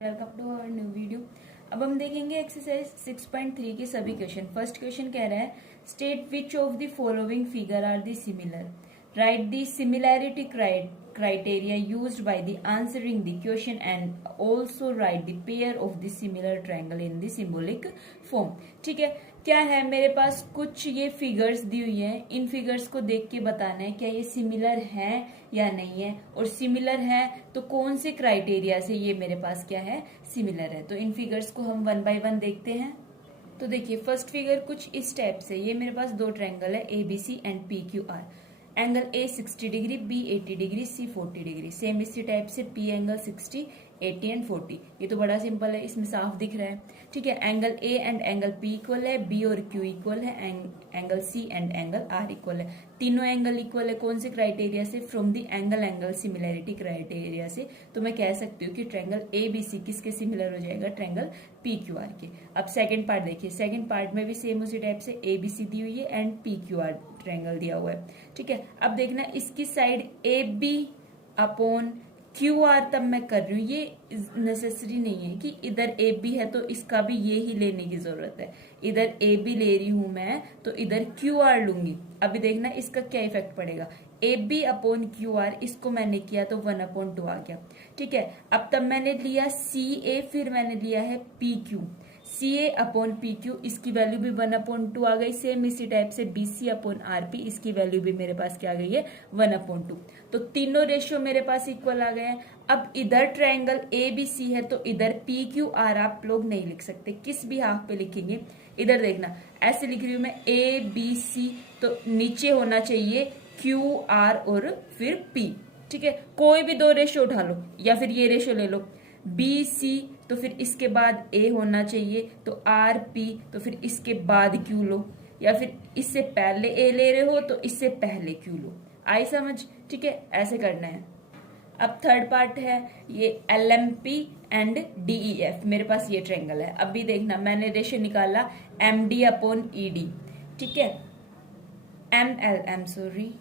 Welcome to our new video. अब हम देखेंगे एक्सरसाइज 6.3 के सभी क्वेश्चन। फर्स्ट क्वेश्चन कह रहा है state which of the following figure are the similar, write the similarity criteria used by the answering the question and also write the pair of the similar triangle in the symbolic form। ठीक है, क्या है मेरे पास कुछ ये figures दी हुई हैं, इन figures को देख के बताना है क्या ये सिमिलर हैं या नहीं है, और सिमिलर है तो कौन से क्राइटेरिया से ये मेरे पास क्या है सिमिलर है। तो इन फिगर्स को हम वन बाय वन देखते हैं। तो देखिए फर्स्ट फिगर कुछ इस टाइप से, ये मेरे पास दो ट्रायंगल है ABC and PQR। Angle A 60 degree, B 80 degree, C 40 degree. Same इसी टाइप से P एंगल 60, 80 एंड 40। ये तो बड़ा सिंपल है, इसमें साफ दिख रहा है। ठीक है, angle A and angle P equal है, B और Q इक्वल है, angle C and angle R equal है। तीनों एंगल इक्वल है, कौन से क्राइटेरिया से? From the angle similarity criteria से। तो मैं कह सकती हूँ कि ट्रायंगल ABC किसके सिमिलर हो जाएगा? ट्रायंगल PQR के। अब सेकंड पार्ट देखिए, सेकंड पार्ट में भी सेम उसी टाइप से ABC दी हुई है एंड PQR ट्रायंगल दिया हुआ है। ठीक है, अब देखना इसकी साइड AB अपॉन QR तब मैं कर रही हूँ, ये नेसेसरी नहीं है कि इधर AB है तो इसका भी ये ही लेने की जरूरत है। इधर AB ले रही हूं मैं तो इधर QR लूंगी। अभी देखना इसका क्या इफेक्ट पड़ेगा। AB अपॉन QR, इसको मैंने किया तो 1/2 आ गया। ठीक है, अब तब मैंने लिया CA, फिर मैंने लिया है PQ। CA अपॉन PQ, इसकी वैल्यू भी 1/2 आ गई। सेम इसी टाइप से BC अपॉन RP, इसकी वैल्यू भी मेरे पास क्या आ गई है? 1/2। तो तीनों रेशियो मेरे पास इक्वल आ गए हैं। अब इधर ट्रायंगल ABC है तो इधर PQR आप लोग नहीं लिख सकते, किस भी हाफ पे लिखेंगे? इधर देखना, ऐसे लिख रही हूं मैं ABC, तो नीचे होना चाहिए QR और फिर P। ठीक है, कोई भी दो रेशियो उठा लो या फिर ये रेशियो ले लो। BC तो फिर इसके बाद A होना चाहिए, तो RP तो फिर इसके बाद Q लो, या फिर इससे पहले A ले रहे हो तो इससे पहले Q लो। आई समझ? ठीक है, ऐसे करना है। अब थर्ड पार्ट है ये LMP एंड DEF, मेरे पास ये ट्रायंगल है। अभी देखना मैंने रेशियो निकाला MD अपॉन ED। ठीक है, MLM सॉरी,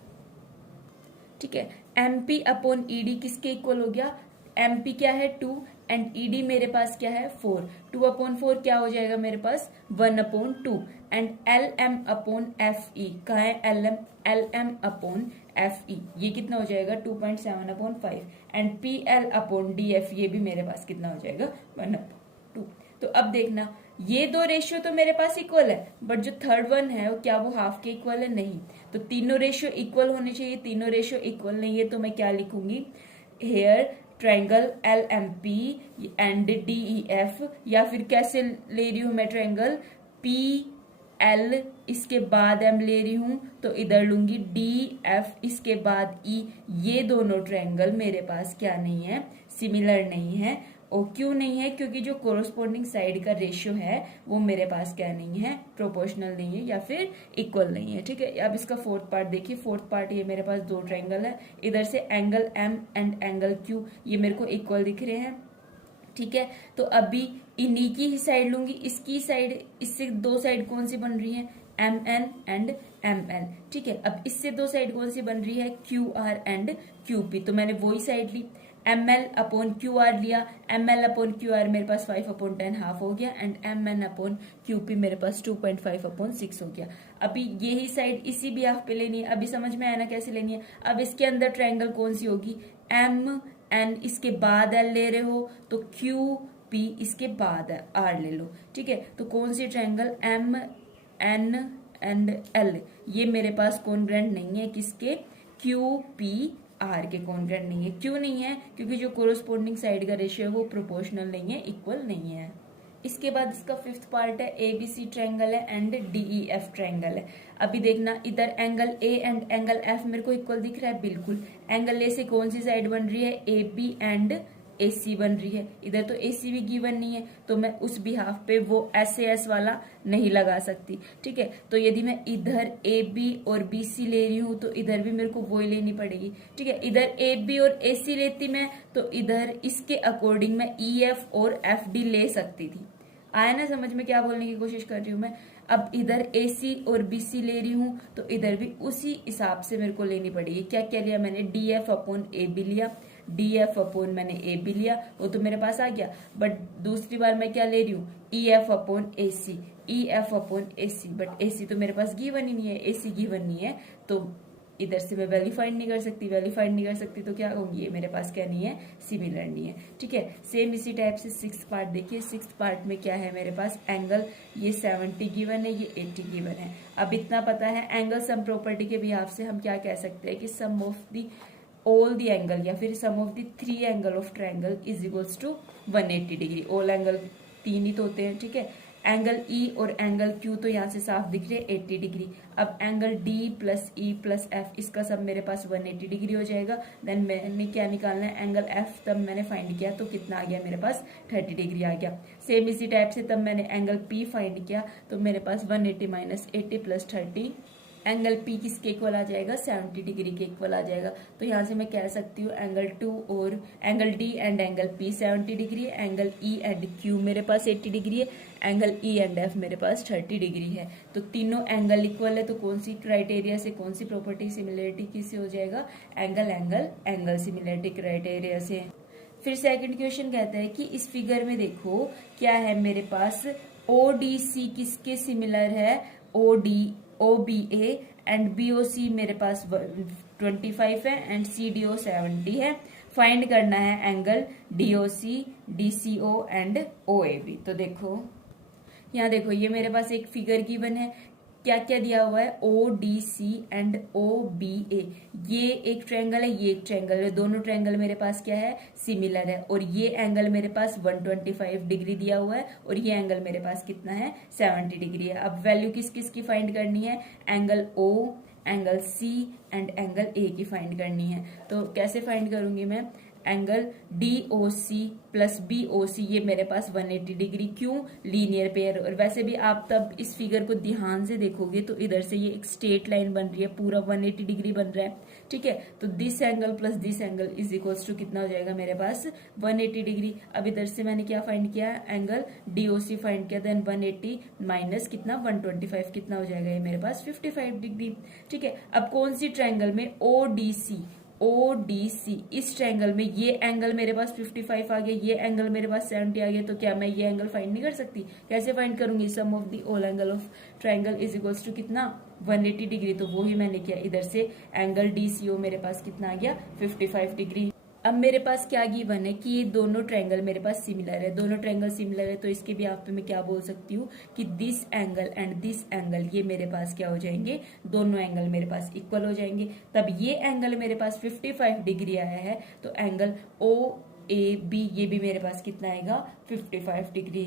ठीक है, MP अपॉन ED किसके इक्वल हो गया? MP क्या है 2 एंड ED मेरे पास क्या है 4। 2/4 क्या हो जाएगा मेरे पास? 1/2। एंड LM अपॉन FE, कहा है LM? LM अपॉन FE, ये कितना हो जाएगा? 2.7/5। एंड PL अपॉन DF, ये भी मेरे पास कितना हो जाएगा? 1/2। तो अब देखना ये दो रेशियो तो मेरे पास इक्वल है, बट जो थर्ड वन है क्या वो हाफ के इक्वल है? नहीं। तो तीनों रेशियो इक्वल होने चाहिए, तीनों रेशियो इक्वल नहीं है, तो मैं क्या लिखूंगी here? Triangle LMP and DEF, या फिर कैसे ले रही हूं मैं ट्रायंगल PL, इसके बाद M ले रही हूं तो इधर लूंगी DF, इसके बाद E। ये दोनों ट्रायंगल मेरे पास क्या नहीं है? सिमिलर नहीं है। और क्यों नहीं है? क्योंकि जो कोरोस्पोंडिंग साइड का रेशियो है वो मेरे पास क्या नहीं है? प्रोपोर्शनल नहीं है या फिर इक्वल नहीं है। ठीक है, अब इसका फोर्थ पार्ट देखिए। फोर्थ पार्ट ये मेरे पास दो ट्रायंगल है, इधर से angle M and angle Q ये मेरे को इक्वल दिख रहे हैं। ठीक है, तो अभी इन्हीं की ही साइड लूंगी, इसकी साइड, इससे दो साइड कौन सी बन रही है? MN and ML। ठीक है, अब इससे दो साइड कौन सी बन रही है? QR एंड QP, तो मैंने वही साइड ली। ML अपॉन QR लिया, ML अपॉन QR मेरे पास 5/10 हाफ हो गया, एंड MN अपॉन QP मेरे पास 2.5/6 हो गया। अभी यही साइड इसी भी हाफ पे लेनी है। अभी समझ में आया ना कैसे लेनी है? अब इसके अंदर ट्रायंगल कौन सी होगी? MN, इसके बाद L ले रहे हो तो QP, इसके बाद R ले लो। ठीक है, तो कौन सी ट्रायंगल MN एंड L, ये मेरे पास कॉन्ग्रुएंट नहीं है किसके? QPR के कॉन्ग्रुएंट नहीं है। क्यों नहीं है? क्योंकि जो कोरोस्पोंडिंग साइड का रेशियो है वो प्रोपोर्शनल नहीं है, इक्वल नहीं है। इसके बाद इसका फिफ्थ पार्ट है ABC ट्रायंगल है एंड DEF ट्रायंगल है। अभी देखना इधर angle A and angle F मेरे को इक्वल दिख रहा है, बिल्कुल। एंगल A से कौन सी साइड बन रही है? AB एंड AC बन रही है। इधर तो AC भी गिवन नहीं है, तो मैं उस बिहाफ पे वो SAS वाला नहीं लगा सकती। ठीक है, तो यदि मैं इधर AB और BC ले रही हूं तो इधर भी मेरे को वही लेनी पड़ेगी। ठीक है, इधर AB और AC लेती मैं तो इधर इसके अकॉर्डिंग मैं EF और FD ले सकती थी। आया ना समझ में क्या बोलने की कोशिश कर रही हूं मैं? अब इधर AC और BC ले रही हूं तो इधर भी उसी हिसाब से मेरे को लेनी पड़ेगी। क्या क्या लिया मैंने? DF अपॉन AB लिया। डी एफ अपॉन मैंने ए बी लिया, वो तो मेरे पास आ गया। बट दूसरी बार मैं क्या ले रही हूँ, E F upon A C, E F upon A C, but A C तो मेरे पास गिवन ही नहीं है, ए सी गिवन नहीं है, तो इधर से मैं वैल्यू फाइंड नहीं कर सकती, वैल्यू फाइंड नहीं कर सकती तो क्या होंगी, ये मेरे पास क्या नहीं है, सिमिलर नहीं है। ठीक है, सेम इसी टाइप से सिक्स्थ पार्ट देखिए। सिक्स्थ पार्ट में क्या है मेरे पास, एंगल ये 70 गिवन है, ये 80 गिवन है। अब इतना पता है, एंगल सम प्रॉपर्टी के बिहाफ से हम क्या कह सकते हैं कि sum of the all the angle या फिर sum of the 3 angle of triangle is equals to 180 degree. All angle 3 ही तो होते हैं। ठीक है, एंगल ई और एंगल क्यू तो यहाँ से साफ दिख रहे हैं 80 डिग्री। अब angle D plus E plus F, इसका सब मेरे पास 180 डिग्री हो जाएगा। देन मैंने क्या निकालना है, एंगल एफ तब मैंने फाइंड किया तो कितना आ गया मेरे पास, 30 डिग्री आ गया। सेम इसी टाइप से तब मैंने एंगल पी फाइंड किया तो मेरे पास 180 माइनस 80 प्लस 30, एंगल पी किसके इक्वल आ जाएगा, 70 डिग्री के इक्वल आ जाएगा। तो यहाँ से मैं कह सकती हूँ एंगल टू और angle D and angle P 70 degree है, एंगल ई एंड क्यू मेरे पास 80 डिग्री है, एंगल ई एंड एफ मेरे पास 30 डिग्री है। तो तीनों एंगल इक्वल है, तो कौन सी क्राइटेरिया से, कौन सी प्रॉपर्टी सिमिलरिटी किससे हो जाएगा, angle angle angle similarity criteria से। फिर सेकंड क्वेश्चन कहता है कि इस फिगर में देखो क्या है मेरे पास, ओ डी सी किसके सिमिलर है, O D O B A and B O C मेरे पास 25 है एंड सी डी ओ 70 है। फाइंड करना है angle D O C, D C O and O A B. तो देखो यहाँ देखो, ये मेरे पास एक फिगर गिवन है, क्या क्या दिया हुआ है, O D C and O B A. ये एक ट्रायंगल है, ये एक ट्रायंगल है, दोनों ट्रायंगल मेरे पास क्या है, सिमिलर है। और ये एंगल मेरे पास 125 डिग्री दिया हुआ है और ये एंगल मेरे पास कितना है, 70 डिग्री है। अब वैल्यू किस किस की फाइंड करनी है, angle O, angle C and angle A की फाइंड करनी है। तो कैसे फाइंड करूंगी मैं, angle D O C plus B O C, ये मेरे पास 180 डिग्री, क्यों, लीनियर पेयर। और वैसे भी आप तब इस फिगर को ध्यान से देखोगे तो इधर से ये एक स्ट्रेट लाइन बन रही है, पूरा 180 डिग्री बन रहा है। ठीक है, तो this angle plus this angle is equals to कितना हो जाएगा मेरे पास, 180 डिग्री। अब इधर से मैंने क्या फाइंड किया, एंगल डी ओ सी फाइंड किया, देन 180 माइनस कितना 125, कितना हो जाएगा ये मेरे पास 55 डिग्री। ठीक है, अब कौन सी ट्रायंगल में, ओ डी सी, ओ डी सी, इस ट्रायंगल में ये एंगल मेरे पास 55 आ गया, ये एंगल मेरे पास 70 आ गया, तो क्या मैं ये एंगल फाइंड नहीं कर सकती, कैसे फाइंड करूंगी, sum of the all angle of triangle is equals to कितना 180 डिग्री। तो वो ही मैंने किया, इधर से एंगल डी सी ओ मेरे पास कितना आ गया 55 डिग्री। अब मेरे पास क्या गिवन है कि ये दोनों ट्रायंगल मेरे पास सिमिलर है, दोनों ट्रायंगल सिमिलर है, तो इसके भी आप पे मैं क्या बोल सकती हूँ कि this angle and this angle ये मेरे पास क्या हो जाएंगे, दोनों एंगल मेरे पास इक्वल हो जाएंगे। तब ये एंगल मेरे पास 55 डिग्री आया है, तो एंगल ओ ए बी ये भी मेरे पास कितना आएगा 55 degree.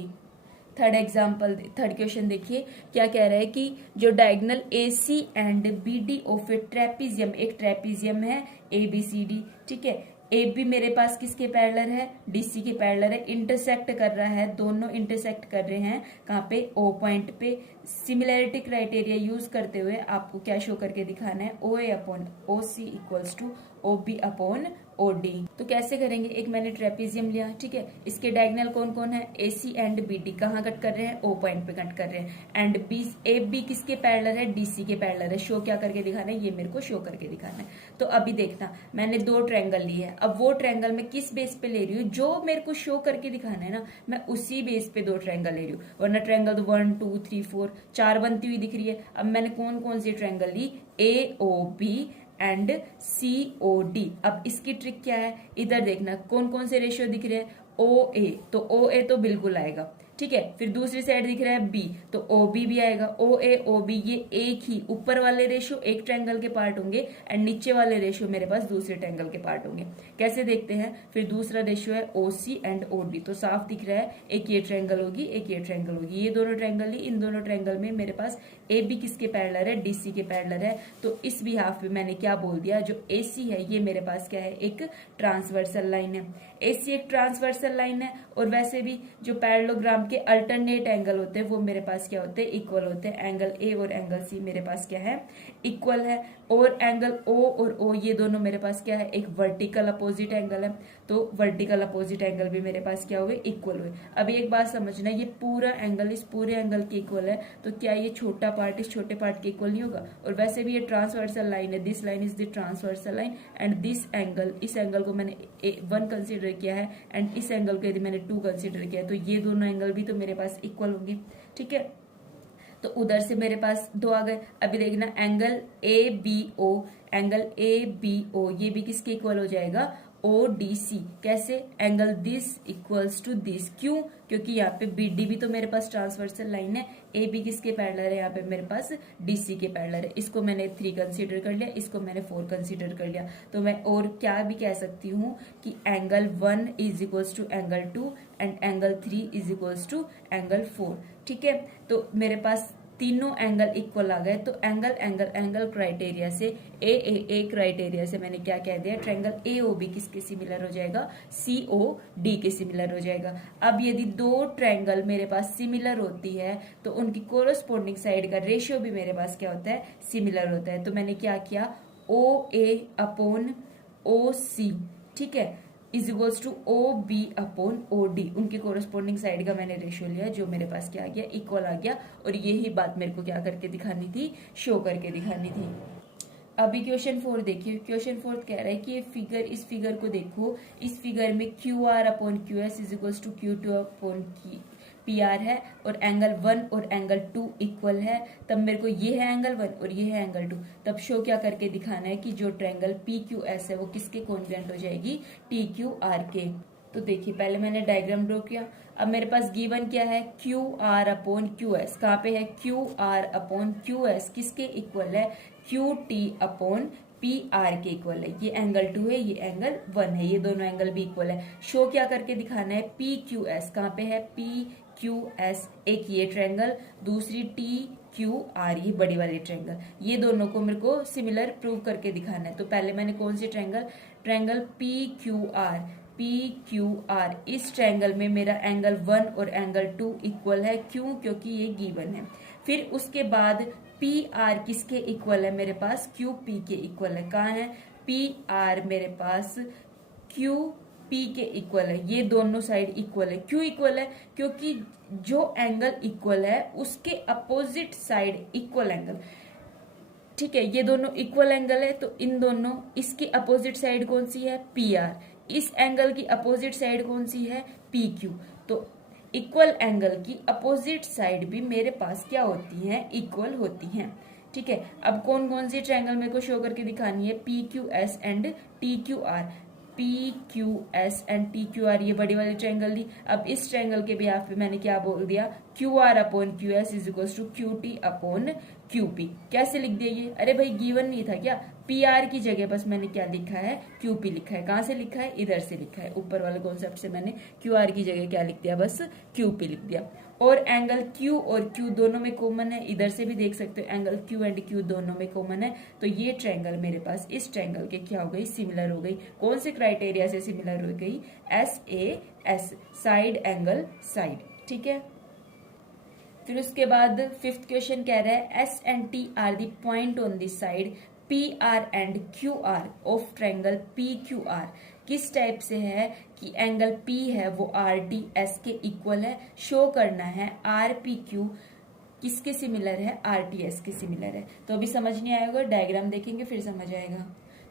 Third example, third question देखिए क्या कह रहा है कि जो diagonal A C and B D of a trapezium, एक ट्रेपीजियम है ए बी सी डी। ठीक है, ए बी मेरे पास किसके पैरेलल है, डीसी के पैरेलल है, इंटरसेक्ट कर रहा है, दोनों इंटरसेक्ट कर रहे हैं कहाँ पे, ओ पॉइंट पे। सिमिलैरिटी क्राइटेरिया यूज करते हुए आपको क्या शो करके दिखाना है, O A upon O C equals to O B upon O D. तो कैसे करेंगे, एक मैंने ट्रेपीजियम लिया, ठीक है, इसके डायगोनल कौन कौन है, ए सी एंड बी डी, कहाँ कट कर रहे हैं, ओ पॉइंट पे कट कर रहे हैं, एंड बी ए बी किसके पैरेलल है, डीसी के पैरेलल है। शो क्या करके दिखाना है, ये मेरे को शो करके दिखाना है। तो अभी देखना, मैंने दो ट्रायंगल लिए है, अब वो ट्रायंगल मैं किस बेस पे ले रही हूँ, जो मेरे को शो करके दिखाना है ना, मैं उसी बेस पे दो ट्रायंगल ले रही हूँ, वरना ट्रायंगल तो 1 2 3 4 4 बनती हुई दिख रही है। अब मैंने कौन कौन सी ट्रायंगल ली, A O B and C O D. अब इसकी ट्रिक क्या है, इधर देखना कौन कौन से रेशियो दिख रहे हैं, ओ ए, तो ओ ए तो बिल्कुल आएगा, ठीक है। फिर दूसरी साइड दिख रहा है बी, तो ओ बी भी आएगा, ओ ए ओ बी ये एक ही, ऊपर वाले रेशियो एक ट्रायंगल के पार्ट होंगे एंड नीचे वाले रेशियो मेरे पास दूसरे ट्रायंगल के पार्ट होंगे। कैसे देखते हैं, फिर दूसरा रेशियो है ओ सी एंड ओ डी, तो साफ दिख रहा है एक ये ट्रायंगल होगी, एक ये ट्रायंगल होगी, ये दोनों ट्रायंगल ली, इन दोनों ट्रायंगल में मेरे पास ए बी किसके पैरेलल है, डीसी के पैरेलल है। तो इस बिहाफ पे मैंने क्या बोल दिया, जो ए सी है ये मेरे पास क्या है, एक ट्रांसवर्सल लाइन है। ए सी एक ट्रांसवर्सल लाइन है, और वैसे भी जो पैरेललोग्राम के अल्टरनेट एंगल होते हैं वो मेरे पास क्या होते हैं, इक्वल होते हैं। एंगल ए और एंगल सी मेरे पास क्या है, इक्वल है। और एंगल ओ और ओ ये दोनों मेरे पास क्या है, एक वर्टिकल अपोजिट एंगल है, तो वर्टिकल अपोजिट एंगल भी मेरे पास क्या हुए, इक्वल हुए। अभी एक बात समझना, ये पूरा एंगल इस पूरे एंगल के इक्वल है, तो क्या ये छोटा पार्ट इस छोटे पार्ट के इक्वल नहीं होगा? और वैसे भी ये ट्रांसवर्सल लाइन है, this line is the transversal line and this angle, इस एंगल को मैंने 1 कंसिडर किया है एंड इस एंगल को यदि मैंने 2 कंसिडर किया है, तो ये दोनों एंगल भी तो मेरे पास इक्वल होंगे। ठीक है, तो उधर से मेरे पास 2 आ गए। अभी देखना angle A B O, angle A B O ये भी किसके इक्वल हो जाएगा, ओ डी सी। कैसे? Angle this equals to this. क्यों? क्योंकि यहाँ पे बी डी भी तो मेरे पास ट्रांसवर्सल लाइन है, ए बी किसके पैरेलल है, यहाँ पे मेरे पास डी सी के पैरेलल है। इसको मैंने 3 कंसीडर कर लिया, इसको मैंने 4 कंसीडर कर लिया। तो मैं और क्या भी कह सकती हूँ कि angle 1 is equals to angle 2 and angle 3 is equals to angle 4। ठीक है, तो मेरे पास तीनों एंगल इक्वल आ गए। तो एंगल क्राइटेरिया से ए क्राइटेरिया से मैंने क्या कह दिया, ट्रायंगल ए ओ बी किसके सिमिलर हो जाएगा, सी ओ डी के सिमिलर हो जाएगा। अब यदि 2 ट्रायंगल मेरे पास सिमिलर होती है तो उनकी कोरोस्पोंडिंग साइड का रेशियो भी मेरे पास क्या होता है, सिमिलर होता है। तो मैंने क्या किया, ओ ए अपॉन ओ सी, ठीक है, is equals to O B upon O D, उनके कोरस्पोंडिंग साइड का मैंने रेशियो लिया, जो मेरे पास क्या आ गया, इक्वल आ गया। और यही बात मेरे को क्या करके दिखानी थी, शो करके दिखानी थी। अभी क्वेश्चन 4 देखिए, क्वेश्चन 4 कह रहा है कि इस फिगर को देखो, इस फिगर में Q R upon Q S is equals to Q two upon P R है और एंगल 1 और एंगल 2 इक्वल है। तब मेरे को ये है एंगल 1 और ये है एंगल 2। तब शो क्या करके दिखाना है कि जो ट्रायंगल पी क्यू एस है वो किसके कॉन्ग्रुएंट हो जाएगी, टी क्यू आर के। तो देखिए पहले मैंने डायग्राम ड्रॉ किया। अब मेरे पास गिवन क्या है, Q R upon Q S. कहाँ पे है, Q R upon Q S किसके इक्वल है, Q T upon P are के इक्वल है। ये एंगल 2 है, ये एंगल 1 है, ये दोनों एंगल भी इक्वल है। शो क्या करके दिखाना है, पी क्यू एस कहाँ पे है, पी क्यू एस, एक ये ट्रायंगल, दूसरी टी क्यू आर ये बड़ी वाली ट्रायंगल, ये दोनों को मेरे को सिमिलर प्रूव करके दिखाना है। तो पहले मैंने कौन सी ट्रायंगल पी क्यू आर, इस ट्रायंगल में मेरा एंगल 1 और एंगल 2 इक्वल है। क्यों? क्योंकि ये गिवन है। फिर उसके बाद पी आर किसके इक्वल है, मेरे पास क्यू पी के इक्वल है। कहाँ है, पी आर मेरे पास क्यू पी के इक्वल है, ये दोनों साइड इक्वल है। क्यों इक्वल है, क्योंकि जो एंगल इक्वल है उसके अपोजिट साइड इक्वल एंगल, ठीक है, ये दोनों इक्वल एंगल है। तो इन दोनों, इसकी अपोजिट साइड कौन सी है, पी आर, इस एंगल की अपोजिट साइड कौन सी है, पी क्यू। तो इक्वल एंगल की अपोजिट साइड भी मेरे पास क्या होती हैं, इक्वल होती हैं। ठीक है, अब कौन कौन सी ट्रायंगल मेरे को शो करके दिखानी है, P Q S and T Q R. P Q S and T Q R ये बड़ी वाली ट्रायंगल दी। अब इस ट्रायंगल के बिहाफ पे मैंने क्या बोल दिया, Q R upon Q S is equal to Q T upon Q P. कैसे लिख दिया ये, अरे भाई गिवन नहीं था क्या, पी आर की जगह बस मैंने क्या लिखा है, क्यू पी लिखा है। कहाँ से लिखा है, इधर से लिखा है, ऊपर वाले कॉन्सेप्ट से मैंने क्यू आर की जगह क्या लिख दिया, बस क्यू पी लिख दिया। और एंगल क्यू और क्यू दोनों में कॉमन है, इधर से भी देख सकते हो एंगल क्यू एंड क्यू दोनों में कॉमन है। तो ये ट्रायंगल मेरे पास इस ट्रायंगल के क्या हो गई, सिमिलर हो गई। कौन से क्राइटेरिया से सिमिलर हो गई, S A S, side angle side. ठीक है, फिर उसके बाद 5th क्वेश्चन कह रहा है S and T R the point on this side P R and Q R of triangle P Q are. किस टाइप से है कि एंगल P है वो आर टी एस के इक्वल है। शो करना है आर पी क्यू किसके सिमिलर है, आर टी एस के सिमिलर है। तो अभी समझ नहीं आएगा, डायग्राम देखेंगे फिर समझ आएगा।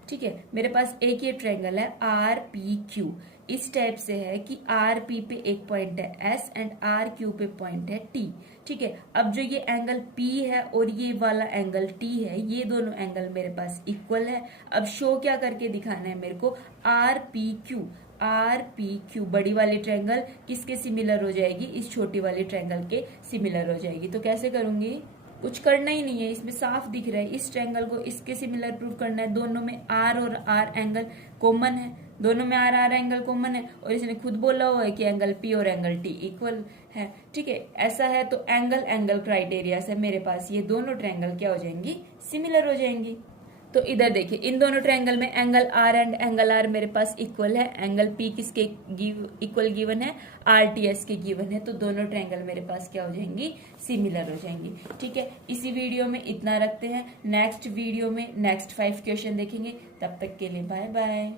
ठीक है, मेरे पास एक ये ट्रायंगल है आर पी क्यू, इस टाइप से है कि आर पी पे एक पॉइंट है एस एंड आर क्यू पे पॉइंट है टी। ठीक है, अब जो ये एंगल P है और ये वाला एंगल T है, ये दोनों एंगल मेरे पास इक्वल है। अब शो क्या करके दिखाना है मेरे को, आर पी क्यू बड़ी वाली ट्रायंगल किसके सिमिलर हो जाएगी, इस छोटी वाली ट्रायंगल के सिमिलर हो जाएगी। तो कैसे करूंगी, कुछ करना ही नहीं है, इसमें साफ दिख रहा है इस ट्रायंगल को इसके सिमिलर प्रूव करना है। दोनों में आर और आर एंगल कॉमन है, दोनों में आर आर एंगल कॉमन है और इसने खुद बोला हुआ है कि एंगल P और एंगल T इक्वल है। ठीक है, ऐसा है तो एंगल क्राइटेरिया से मेरे पास ये दोनों ट्रायंगल क्या हो जाएंगी, सिमिलर हो जाएंगी। तो इधर देखिए इन दोनों ट्रायंगल में angle R and angle R मेरे पास इक्वल है, एंगल पी किसके इक्वल गिवन है, आरटीएस के गिवन है, तो दोनों ट्रायंगल मेरे पास क्या हो जाएंगी, सिमिलर हो जाएंगी। ठीक है, इसी वीडियो में इतना रखते हैं, नेक्स्ट वीडियो में नेक्स्ट 5 क्वेश्चन देखेंगे, तब तक के लिए बाय बाय।